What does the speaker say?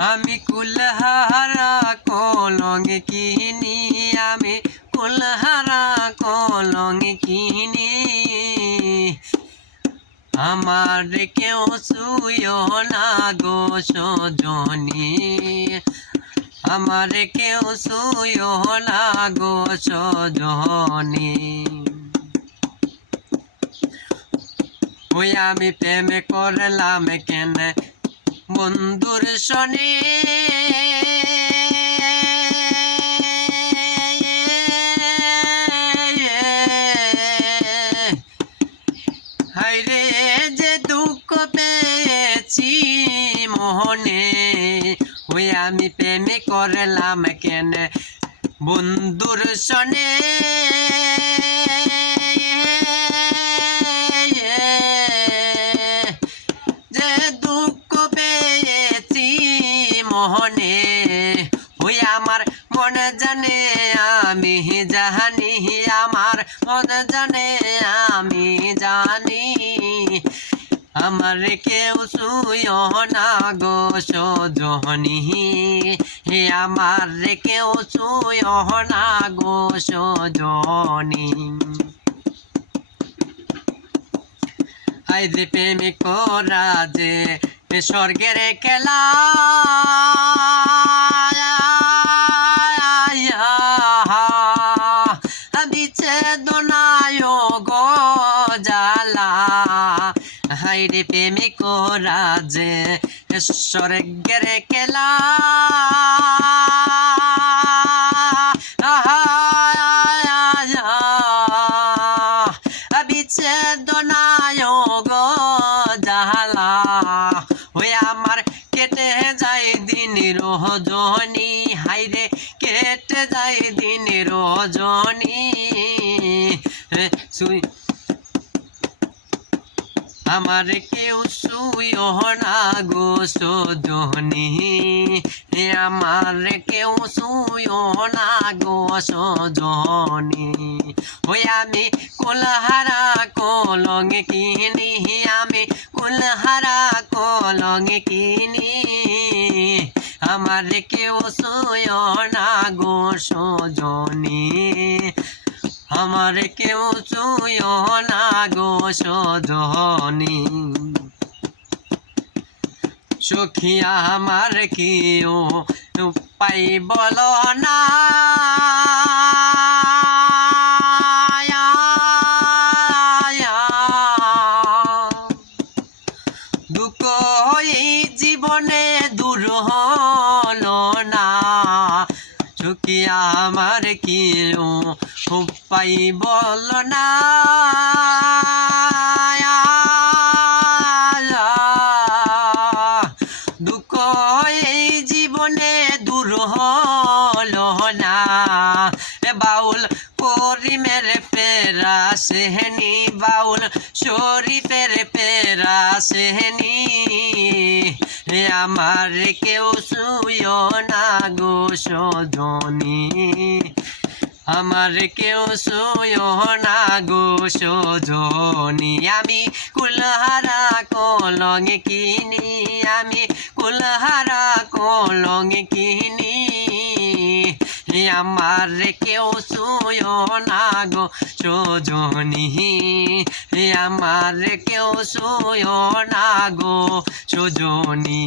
আমি কুলহারা কলং কিনি, আমি কুলহারা কলং কিনি। আমার কেউ শুয় না গো সজনী। আমার কেউ শুয় না গো সজনী। ওই আমি প্রেম করলাম কেন? বন্ধুর শনি। হাইরে যে দুঃখ পেয়েছি মোহনে ওই আমি প্রেমে করলাম কেন? বন্ধুর শনে। মোহনে, ওই আমার মনে জানে, আমি জানি, আমার মনে জানে, আমি জানি। আমার কেউ শুয় না গো সজনী, হে আমার কেউ শুয় না গো সজনী। আইরে প্রেমিক যে স্বর্গের খেলা। বিচ্ছেদনায় গো জালা হাইরে প্রেমিক রাজে স্বর্গের খেলা। যায় দিন রোজনী হাইরে কেটে যায় দিন রোজনী। সুই, আমার কেউ শুয় না গো সজনী। আমার কেউ শুয় না গো সজনী। ওই আমি কোলহারা কলং কিনি, আমি কোলহারা কলং কিনি। আমার কেউ সোয় না গো সজনী। আমার কেউ শুয় না গো সজনী। সখিয়া আমার কেউ পাই বল না। হলো না। সখিয়া আমার কেউ পাই বল না। দুঃখ এই জীবনে দূর হলো না। বাউল করিমের পেরা সেহনি বাউল শরীফের পেরা সেহনি আমার কেউ শুয় না গো সজনী। আমার কেউ শুয় না গো সজনী। আমি কুলহারা কলং কিনি, আমি কুলহারা কলং কিনি। আমার কেউ শুয় না গো সজনী। আমার কেউ শুয় না গো সজনী।